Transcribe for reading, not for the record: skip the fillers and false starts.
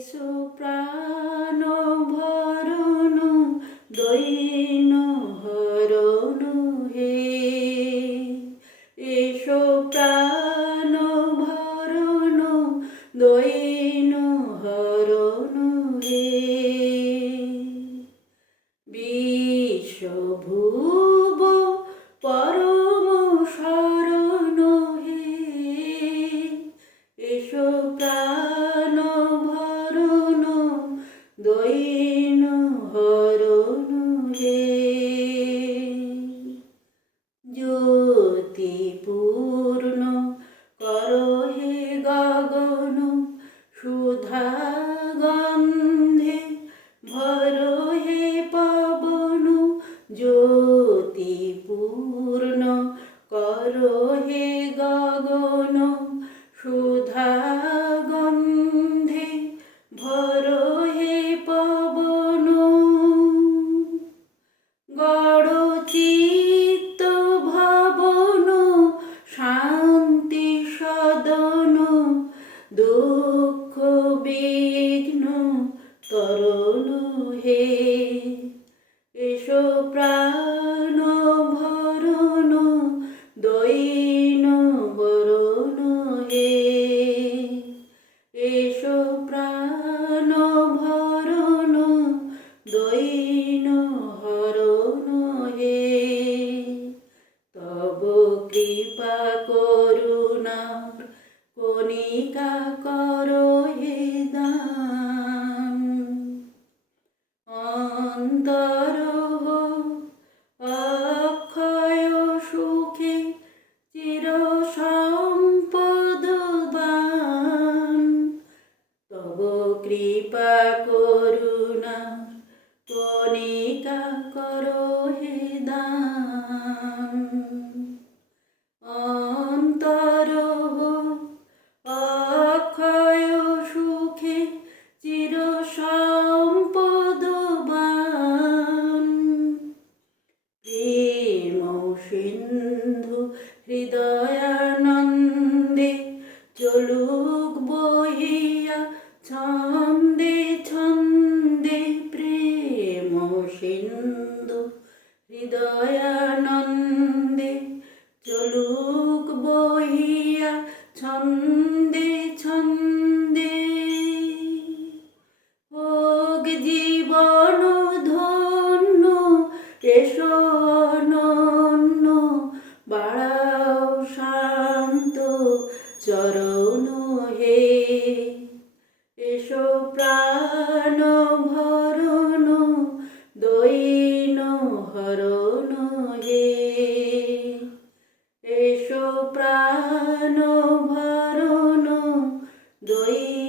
এসো প্রাণ ভরণ দৈন হরণ হে, এসো প্রাণ ভরণ দৈন হরণ হে। বিশ্বভুব পরম শরণ হে, এসো প্রাণ ভরণ দৈন হরণ হে। জ্যোতিপূর্ণ করো হে গগন, সুধা গন্ধে ভরো হে পবন। জ্যোতিপূর্ণ করো হে গগন, সুধা গন্ধে ভরো হে পবন। গড় চিত্ত ভবন শান্তি সদন, দুঃখ বিঘ্ন তরণ হে, এসো প্রাণ ভরণ দৈন বরণ হে, এসো প্রাণ ভরণ দৈন হরণ হে। তব কৃপা করুণার কণিকা করো হে দান, অন্তর অক্ষয় সুখে চির সম্পদ দান। তব কৃপা করুণা কণিকা করো হে দান, অন্তর অক্ষয় সুখে চির সম্পদ বান। প্রেম সিন্ধু হৃদয়ানন্দে চলুক বহিয়া ছন্দে ছন্দে। প্রেম সিন্ধু হৃদয়ানন্দে চলুক বহিয়া ছন্দে ছন্দে। হোক জীবন ধন্য এসো অনন্য, বাড়াও শান্ত চরণ হে, এসো প্রাণ ভরণ দৈন হরণ হে, এসো প্রাণ ভরণ দৈন